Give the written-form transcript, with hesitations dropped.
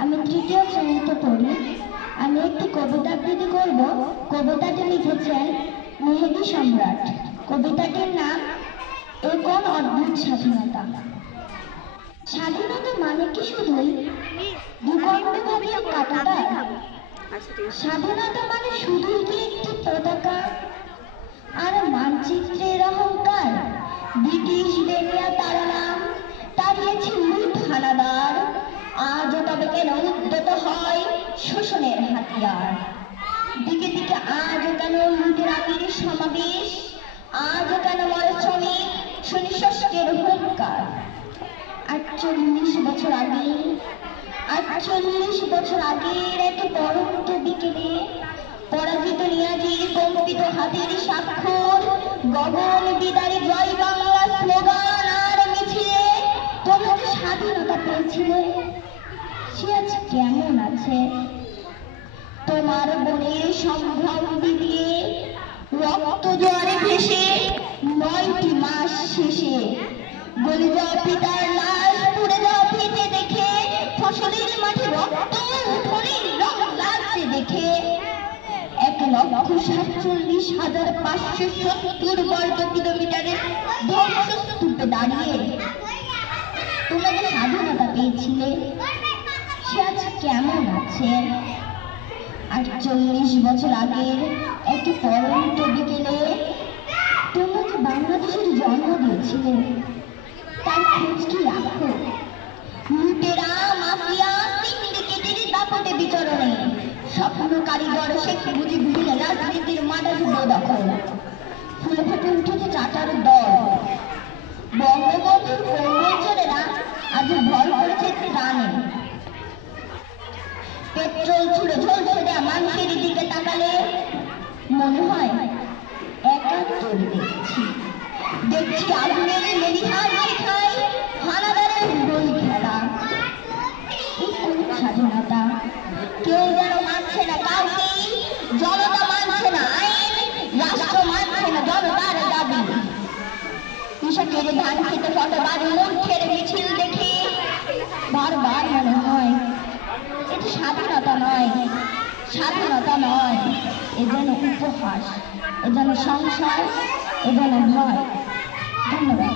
আমি তৃতীয় শ্রেণীতে পড়ি। আমি একটি কবিতা আবৃত্তি করব। কবিতাটি লিখেছেন মেহেদী সম্রাট। কবিতাটির নাম এ কোন অদ্ভুত স্বাধীনতা। স্বাধীনতা মানে কি শুধুই ভূখণ্ডভাবে কাটাতার? স্বাধীনতা মানে শুধুই কি একটি পতাকা আর মানচিত্রের অহংকার? ব্রিটিশ বেনিয়া তারা নাম তাড়িয়েছে লুট হানাদার। আজও তবে কেন উদ্যত হয় শোষণের হাতিয়ার? দিকে দিকে আজও কেন লুটের আমির সমাবেশ? আজও কেন মরে শ্রমিক সুনিঃশ্বাসের হুঙ্কার? ৪৮ বছর আগে ৪৮ বছর আগের এক পরন্ত বিকেলে পরাজিত নিয়াজির কম্পিত হাতের স্বাক্ষর গগন বিদারী জয় বাংলা স্লোগান আর মিছিলে তোমরা যে স্বাধীনতা পেয়েছিলে, সে আজ কেমন আছে? তোমার বোনের সম্ভ্রম দিয়ে রক্ত জোয়ারে ভেসে ৯টি মাস শেষে গলে যাওয়া পিতার লাশ পুড়ে যাওয়া ভিটে দেখে, ফসলের মাঠে রক্ত উঠোনের রং লাগছে দেখে ১,৪৭,৫৭০ বর্গ কিলোমিটারের ধ্বংসস্তূপে দাঁড়িয়ে তোমরা যে স্বাধীনতা পেয়েছিলে, সে আজ কেমন আছে? ৪৮ বছর আগের একটি পরন্ত বিকেলে তোমরা যে বাংলাদেশের জন্ম দিয়েছিলে, তার খোঁজ কি রাখো? লুটেরা মাফিয়া সিন্ডিকেটের দাপটে বিচরণে স্বপ্ন কারিগর শেখ মুজিবুর রাজনীতির মাঠে দখল। ফুলে ফেটে উঠেছে চাচার দল। বঙ্গবন্ধুর কর্মচারীরা আজ ভয় করেছে ত্রাণে। পেট্রোল ছুড়ে ঝলসে দেয়া মানুষের দিকে তাকালে মনে হয় ৭১ দেখছি। দেখছি আগুনের লেলিহান শিখায় হানাদারের বই খেলা। এই কোন স্বাধীনতা? কেউ যেন মানছে না কাউকে, জনতা মানছে না আইন, রাষ্ট্র মানছে না জনতার দাবি। কৃষকের ধান খেতে শতবার মূর্খের মিছিল দেখে বারবার মনে হয় এটি স্বাধীনতা নয়, স্বাধীনতা নয়, এ যেন উপহাস, এ যেন সংশয়, এ যেন ভয়। ধন্যবাদ।